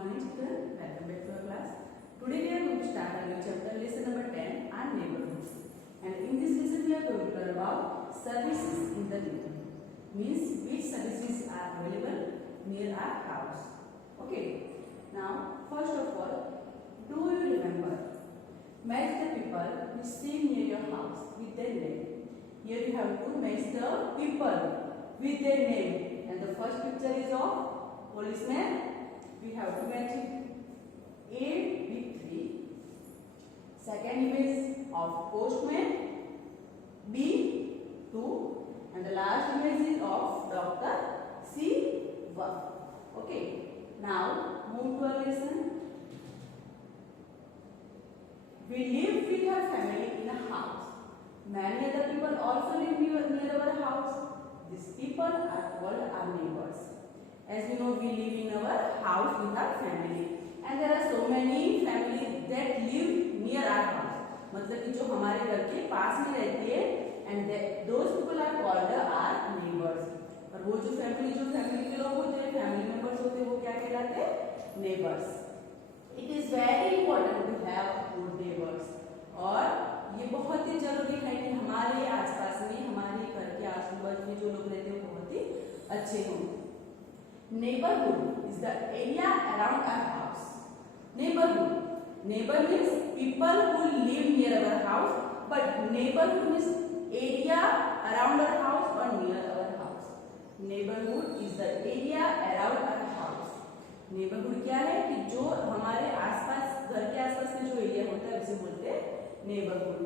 morning children, welcome back to our class. Today we are going to start a new chapter, lesson number 10 and neighborhoods. And in this lesson we are going to learn about services in the neighborhood. Means which services are available near our house. Okay. Now first of all, do you remember? Match the people who stay near your house with their name. Here you have to match the people with their name. And the first picture is of policeman. We have to match it A with 3. Second image of postman B 2, and the last image is of doctor C 1. Okay. Now move to our lesson. We live with our family in a house. Many other people also live near our house. These people are called our neighbors. As we know, we live in our house with our family, and there are so many families that live near our house. मतलब कि जो हमारे घर के पास में रहती है, and those people are called our neighbors. और वो जो फैमिली के लोग होते हैं, फैमिली मेंबर्स होते हैं, वो क्या कहलाते हैं? Neighbors. It is very important to have good neighbors. और ये बहुत ही जरूरी है कि हमारे आसपास में, हमारे घर के आसपास में जो लोग रहते हैं वो बहुत ही अच्छे हों. Neighborhood is the area around our house. Neighborhood. Neighbor means people who live near our house, but neighborhood means area around our house or near our house. Neighborhood is the area around our house. Neighborhood क्या है कि जो हमारे आसपास, घर के आसपास में जो एरिया होता है उसे बोलते हैं neighborhood.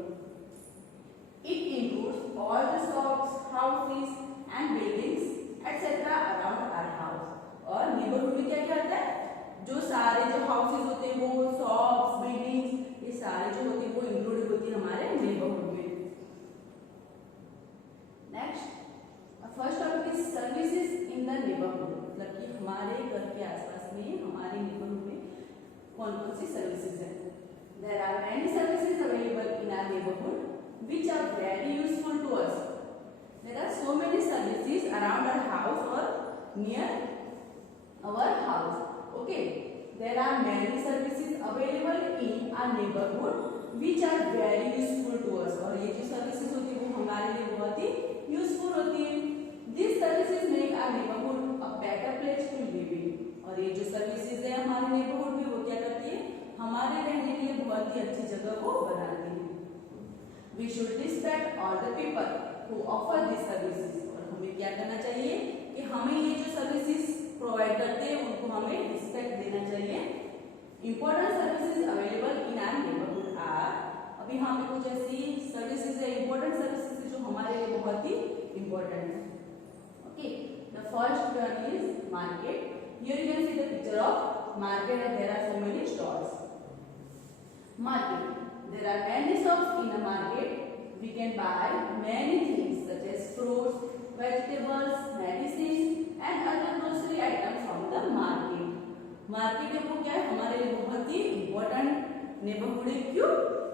It includes all the shops, houses and buildings etc. around our house. और neighborhood में क्या क्या आता है? जो सारे जो हाउसेज होते हैं, वो शॉप्स, बिल्डिंग्स, ये सारे जो होते हैं वो इंक्लूड होती है हमारे neighborhood में. Next, first topic is services in the neighborhood. मतलब कि हमारे घर के आसपास में, हमारे neighborhood में कौन कौन सी सर्विसेज हैं. There are many services available in our neighborhood which are very useful to us. There are so many services around our house or near our house. Okay. There are many services available in our neighborhood which are very useful to us. और ये जो services होती है वो हमारे लिए बहुत ही useful होती है. These services make our neighborhood a better place to live in. और ये जो services है हमारे neighborhood में वो क्या करती है? हमारे रहने के लिए बहुत ही अच्छी जगह को बनाती है. We should respect all the people who offer these services. और हमें क्या करना चाहिए कि हमें ये जो सर्विसेज प्रोवाइड करते हैं उनको हमें रिस्पेक्ट देना चाहिए. Important services available in our neighbourhood are. अभी यहाँ पे कुछ ऐसी सर्विसेज है, इंपॉर्टेंट सर्विसेज जो हमारे लिए बहुत ही इंपॉर्टेंट है. Okay, the first one is market. Here you can see the picture of market and there are so many stalls. Market. There are many shops in a market. We can buy many things such as fruits, vegetables, medicines and other grocery items from the market. Market वो क्या है? हमारे लिए बहुत ही important neighbourhood है. क्यों?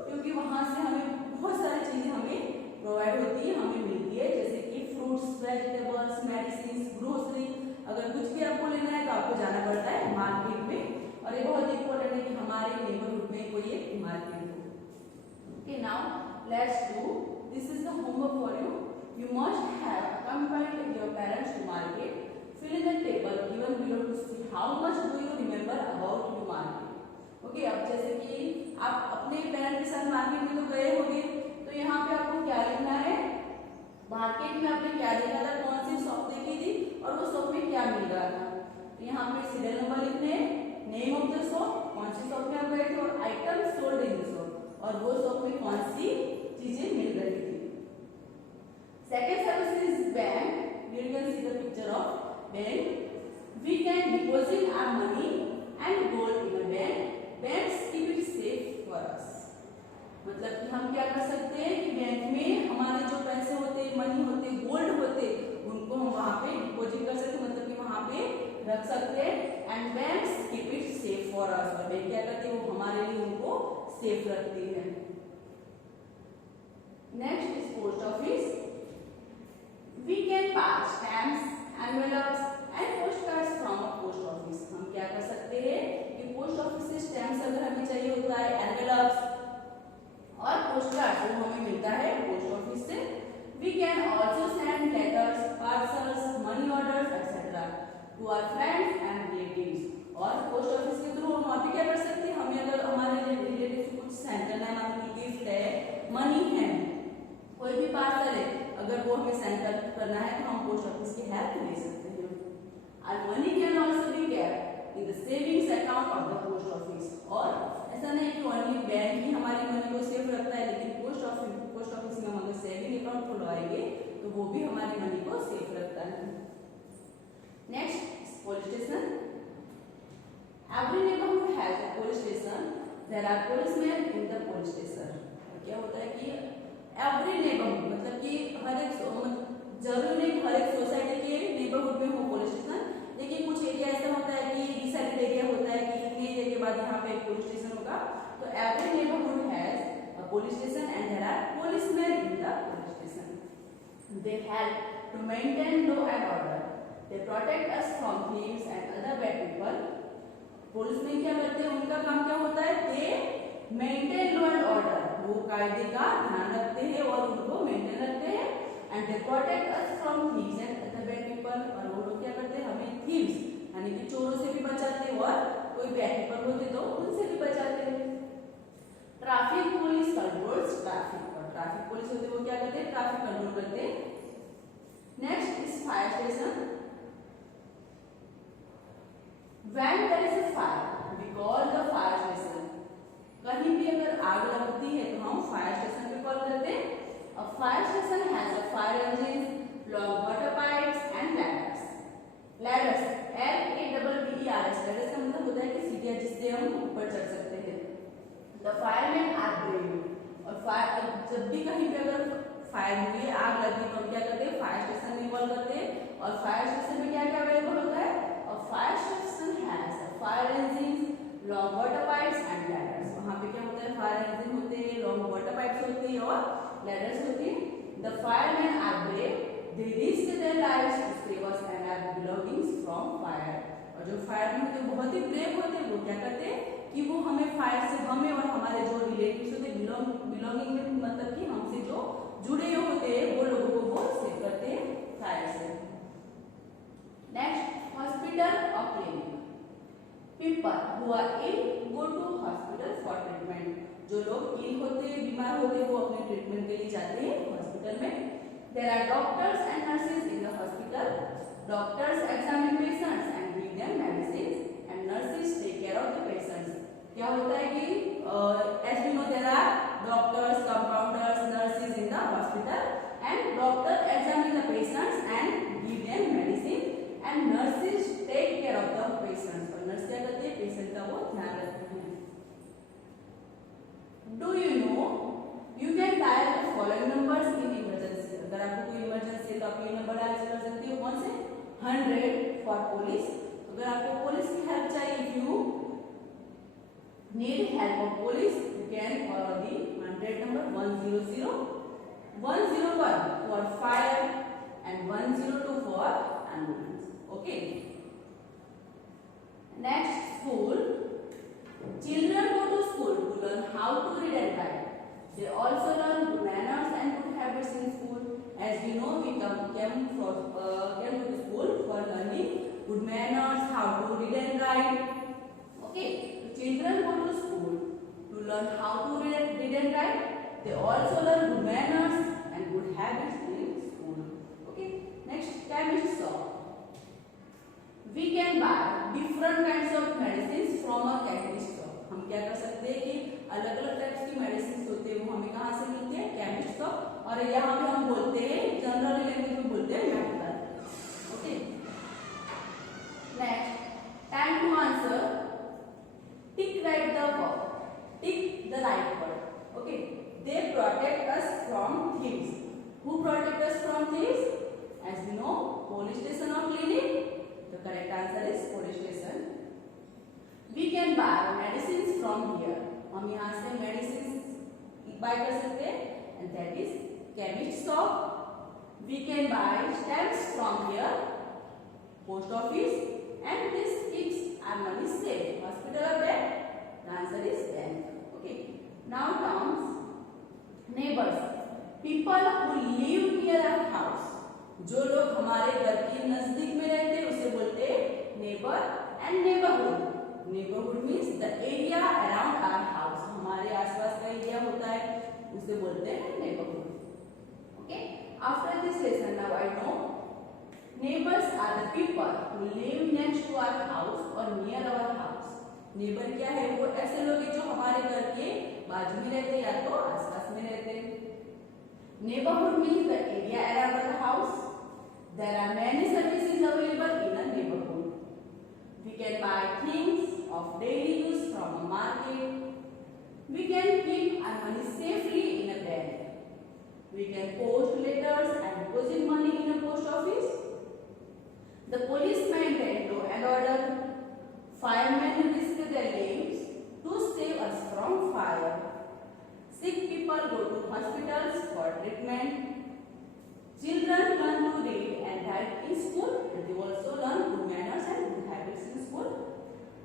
क्योंकि वहाँ से हमें बहुत सारी चीजें हमें प्रोवाइड होती है, हमें मिलती है, जैसे कि फ्रूट्स, वेजिटेबल्स, मेडिसिन, ग्रोसरी. अगर कुछ भी आपको लेना है तो आपको जाना पड़ता है मार्केट में. और ये बहुत इंपॉर्टेंट है कि हमारे नेबरहुड में कोई एक मार्केट हो. Okay, now let's do. This is the homework for you. You must have accompanied your parents to market. Fill in the table given below to see how much do you remember about your market. Okay, अब जैसे कि आप अपने पेरेंट के साथ मार्केट में तो गए होंगे, तो यहाँ पे आपको क्या लिखना है? मार्केट में आपने क्या देखा था, कौन सी शॉप देखी थी और वो शॉप में क्या मिल रहा था. यहाँ पे सीरियल नंबर लिखने हैं, नेम ऑफ द शॉप, कौन सी शॉप में आप गए थे और item sold in the shop, और वो शॉप में कौन सी चीजें मिल रही थी. Second service is bank. Here you can see the picture of bank. We can deposit our money and gold in a bank. Banks keep it safe for us. मतलब कि हम क्या कर सकते हैं कि बैंक में हमारे जो पैसे होते हैं, मनी होते, गोल्ड होते, उनको हम वहाँ पे डिपॉजिट कर सकते हैं, मतलब कि वहाँ पे रख सकते हैं. And banks keep it safe for us. और बैंक क्या करते हैं? वो हमारे लिए उनको सेफ रखती है. Next is post office. We can pass stamps, envelopes and post cards from a post office. हम क्या कर सकते हैं आवर फ्रेंड्स एंड रिलेटिव्स। और पोस्ट ऑफिस के थ्रू हम वहाँ पे क्या कर सकते हैं, हमें अगर हमारे रिलेटिव से कुछ सेंड करना है, हमारे गिफ्ट है, मनी है, कोई भी पार्सल है, अगर वो हमें सेंड करना है तो हम पोस्ट ऑफिस की हेल्प ले सकते हैं। और money can also be kept in the savings account of the post office. और ऐसा नहीं कि ओनली बैंक ही हमारी मनी को सेव रखता है, लेकिन पोस्ट ऑफिस में हम अगर सेविंग अकाउंट खुलवाएंगे तो वो भी हमारी मनी को सेव रखता है। Next, police station. Every neighbourhood has a police station, there are policeman in the police station. क्या होता है कि एवरी नेबरहुड मतलब कि हर एक, जरूरी नहीं हर एक सोसाइटी के नेबरहुड में हो पुलिस स्टेशन, लेकिन कुछ एरिया ऐसा होता है कि डिसाइडेड एरिया होता है कि इतने एरिया के बाद यहाँ पे एक पुलिस स्टेशन होगा। तो every neighbourhood has a police station and there are policeman in the police station. They help to maintain law and order, they protect us from thieves and other bad people. Policeman क्या करते हैं, उनका काम क्या होता है, they maintain law and order, वो कायदे का ध्यान रखते हैं और उनको मेंटेन रखते हैं। And they protect us from thieves and other bad people, और वो लोग क्या करते हैं, हमें थीव्स यानी कि चोरों से भी बचाते हैं और कोई बैड पीपल होते तो उनसे भी बचाते हैं। ट्रैफिक पुलिस कंट्रोल्स ट्रैफिक, और ट्रैफिक पुलिस होते वो क्या करते हैं, ट्रैफिक कंट्रोल करते हैं। Next is fire station. When there is a fire, we call the fire station. कहीं भी अगर आग लगती है तो हम फायर स्टेशन पे कॉल करते हैं। A fire station has a fire engine, long water pipes and ladders. Ladders, LADDERS, ladders का मतलब होता है कि सीढ़ियाँ जिससे हम ऊपर चढ़ सकते हैं। The firemen are brave, और फायर जब भी कहीं पे अगर फायर हुई है, आग लगी, तो हम क्या करते हैं, फायर स्टेशन में कॉल करते हैं। और फायर स्टेशन में क्या क्या अवेलेबल होता है, fire station has fire engine, long water pipes and ladders. वहाँ पे क्या होता है, फायर इंजन होते हैं, लॉन्ग वाटर पाइप्स होते हैं और लैडर्स होते हैं। The fireman are brave, they risk their lives to save us and our belongings from fire. और जो फायरमैन होते हैं बहुत ही ब्रेव होते हैं, वो क्या करते हैं कि वो हमें फायर से, हमें और हमारे जो रिलेटिव्स होते हैं, बिलोंगिंग में मतलब कि हमसे जो जुड़े हुए होते हैं वो लोगों को वो सेव करते हैं फायर से। नेक्स्ट, हॉस्पिटल और clinic. People who are ill go to hospital for treatment. जो लोग इल होते हैं, बीमार होते हैं, वो अपने ट्रीटमेंट के लिए जाते हैं हॉस्पिटल में। There are doctors and nurses in the hospital. Doctors examine patients and give them medicine and nurses take care of the patients. क्या होता है कि as we know there are doctors, compounders, nurses in the hospital and doctor examine the patients and give them medicine and nurses take care of the patients. और nurse क्या करते हैं, patient का वो ध्यान रखते हैं। Do you know you can dial the following numbers in emergency. अगर आपको कोई इमरजेंसी है तो आप ये नंबर डायल कर सकते हो। कौन से, 100 फॉर पुलिस। अगर आपको पुलिस की हेल्प चाहिए, if you need help of police, you can call the 100 नंबर 100, 101 for fire and 102 for ambulance. Okay. Next, school. Children go to school to learn how to read and write. They also learn good manners and good habits in school. As we know, we came to school for learning good manners, how to read and write. Okay. Children go to school to learn how to read and write. They also learn good manners and good habits in school. Okay. Next, chemist shop. We can buy different kinds of medicines from a chemist shop. हम क्या कर सकते हैं कि अलग अलग टाइप्स की मेडिसिन होते हैं वो हमें कहाँ से मिलते हैं, केमिस्ट शॉप। और यहाँ पे हम बोलते हैं, जनरल लैंग्वेज में बोलते हैं medical. Okay. Next, time to answer. Tick right the word, tick the right word. Okay. They protect us from thieves. Who protect us from thieves? As we know, police station और clinic. The correct answer is police station. We can buy medicines from here. हम यहाँ से medicines buy कर सकते हैं, and that is chemist shop. We can buy stamps from here, post office, and this keeps our money safe. Hospital or bank? The answer is bank. Okay. Now terms, neighbors, people who live near our house. जो लोग हमारे घर के नजदीक में रहते हैं उसे बोलते हैं बोलते हैं neighbourhood. Okay, after this lesson now I know neighbours are the people who live next to our house और नियर आवर हाउस. नेबर क्या है? वो ऐसे लोग हैं जो हमारे घर के बाजू में रहते हैं या तो आसपास में रहते हैं. Neighborhood means the area around the house. There are many services available in a neighborhood. We can buy things of daily use from a market. We can keep our money safely in a bank. We can post letters and deposit money in a post office. The policemen maintain law and order. Firemen risk their lives to save us from fire. Sick people go to hospitals for treatment. Children learn to read and write in school, and they also learn good manners and good habits in school.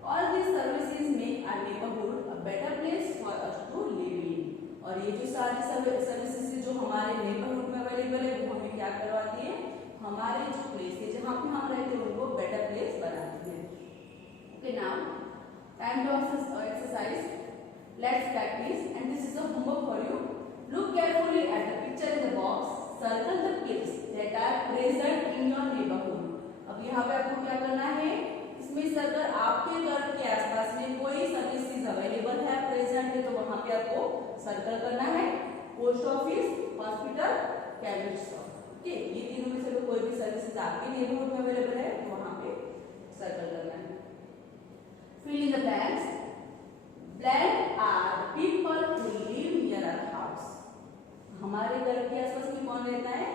All these services make our neighborhood a better place for us to live in. और ये जो सारी सर्विसेज जो हमारे नेबरहुड में अवेलेबल है वो हमें क्या करवाती है? हमारे जो प्लेस है जहाँ पे हम रहते हैं उनको बेटर प्लेस बनाती है. Okay, now time to exercise. Let's practice, and this is a homework for you. Look carefully at the picture in the box. Circle the places that are present in your neighborhood. अब यहाँ पे आपको क्या करना है? इसमें अगर आपके घर के आसपास में कोई सर्विसेज अवेलेबल है, प्रेजेंट है, तो वहाँ पे आपको सर्कल करना है. Post office, hospital, chemist shop. Okay, ये तीनों में से कोई भी सर्विसेज आपके नेबरहुड में अवेलेबल है तो वहाँ पे सर्कल करना है. Fill in the blanks. Blank are people who live near our house. हमारे घर के आसपास में कौन रहता है?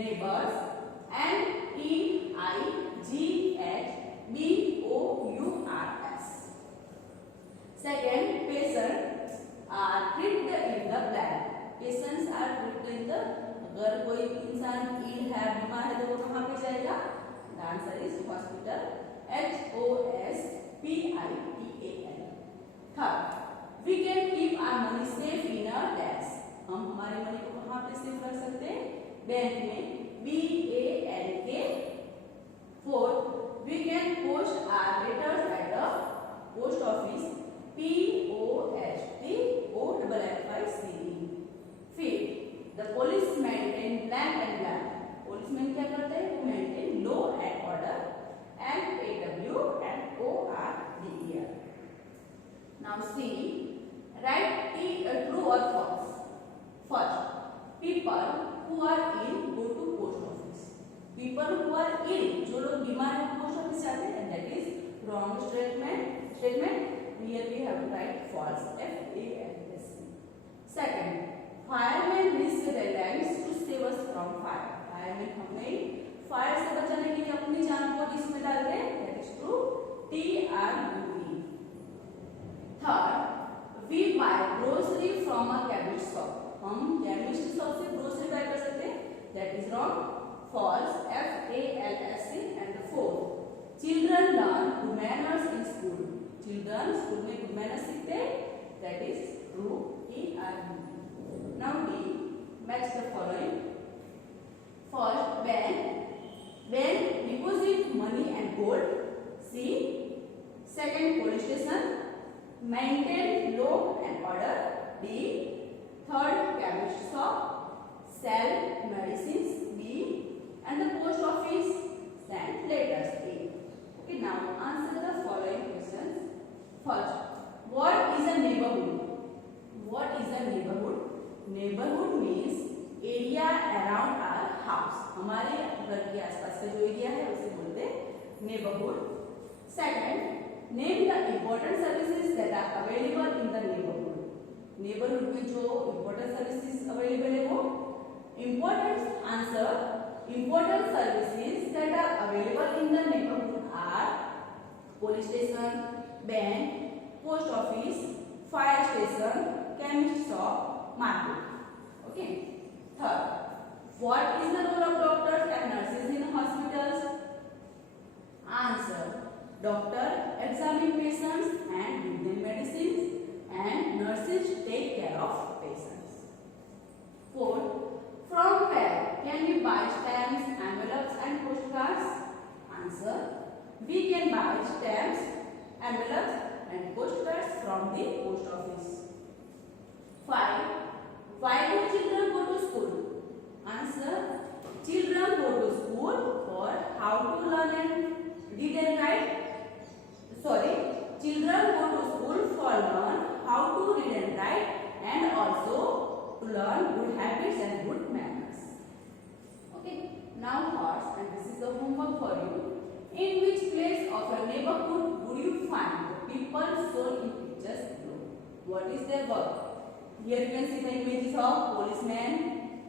Neighbors. Neightbours. Second, patients are treated in the blank. Patients are treated in the, अगर कोई इंसान ill है, बीमार है, तो वो कहाँ पे जाएगा? The answer is hospital. HOSPITAL. Third, we can keep our money safe in our banks. हम हमारे मनी को कहाँ पे सेफ रख सकते हैं? बैंक में. BANK. Fourth, we can post our letters at the post office. POSTOFFICE. Fifth, the police maintain blank and blank. Policemen क्या करते हैं? वो maintain law and order. LAWNORDER. Now see, write true or false. First, people who are ill go to post office. People who are ill, जो लोग बीमार हैं post office जाते हैं, that is wrong statement. Here we have to write false. FALS. Second, firemen risk their lives to save us from fire. Firemen हमें फायर से बचाने के लिए अपनी जान को रिस्क में डालते हैं, that is true. TRUE. Third, we buy grocery from a chemist shop. हम chemist shop से grocery buy कर सकते हैं, that is wrong. False. FALSE. And the fourth, children learn good manners in school. Children school में good manners सीखते हैं, that is true. TRUE. Now we match the following. First, bank deposit money and gold. C. Second, police station. Maintain law and order. D. Third, chemist shop. Sell medicines. B. And the post office send letters. A. Okay, now answer the following questions. First, what is a neighborhood? What is a neighborhood? Neighborhood means area around our house. हमारे घर के आसपास का जो एरिया है उसे बोलते हैं neighborhood. Second, name the important services that are available in the neighborhood. Neighborhood में जो important services available है वो important answer. Important services that are available in the neighborhood are police station, bank, post office, fire station, chemist shop, market. Okay. Third, what is the role of doctors and nurses in hospitals? Answer. Doctor examine patients and give them medicines, and nurses take care of patients. Fourth, from where can we buy stamps, envelopes and postcards? Answer. We can buy stamps, envelopes and postcards from the post office. 5. Why do children go to school? Answer. Children go to school for how to learn and read and write. Sorry. Children go to school for learn how to read and write and also to learn good habits and good manners. Okay. Now horse, and this is the homework for you. In which place of your neighborhood would you find the people shown in pictures below? What is their work? Here you can see the images of policeman,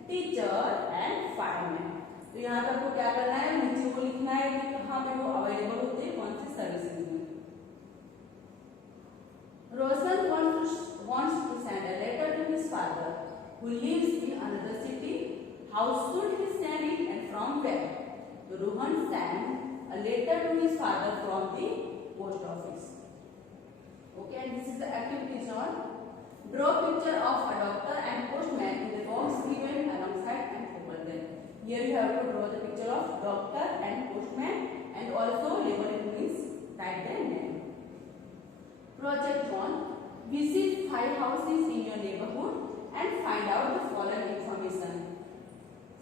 teacher and fireman. तो यहाँ पे आपको क्या करना है, नीचे को लिखना है कि कहाँ पे वो अवेलेबल होते हैं, कौन सी सर्विसेज में. Roshan wants to send a letter to his father who lives in another city. How should he send it and from where? So Rohan sent a letter to his father from the post office. Okay, and this is the activity on draw picture of a doctor and postman in the box given alongside and open them. Here you have to draw the picture of doctor and postman and also label it means type their name. Project 1. Visit 5 houses in your neighborhood and find out the following information.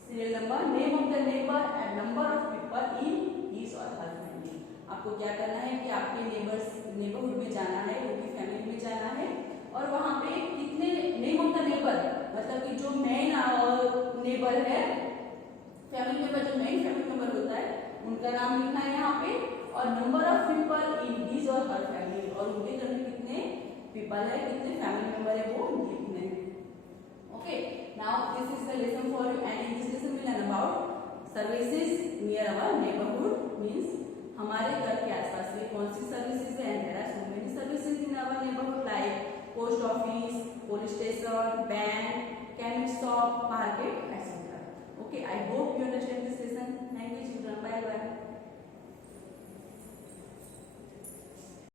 Serial number, name of the neighbor and number of people in his or her family. आपको क्या करना है कि आपके नेबरहुड में जाना है, उनकी फैमिली में जाना है और वहाँ पे कितने नेम ऑफ द नेबर, मतलब कि जो मेन नेबर है, फैमिली मेंबर, जो मेन फैमिली मेंबर होता है उनका नाम लिखना है यहाँ पे और number of people in his और हर फैमिली, और उनके घर में कितने पीपल है, कितने फैमिली मेंबर है वो लिखने हैं. Okay, now this is the lesson for you and in this lesson we learn about services near our neighbourhood. Means हमारे घर के आसपास में कौन सी सर्विसेज है, and there are so many services in our neighbourhood like post office, police station, bank, chemist shop, market, etc. Okay, I hope you understand this lesson. Thank you children. Bye bye.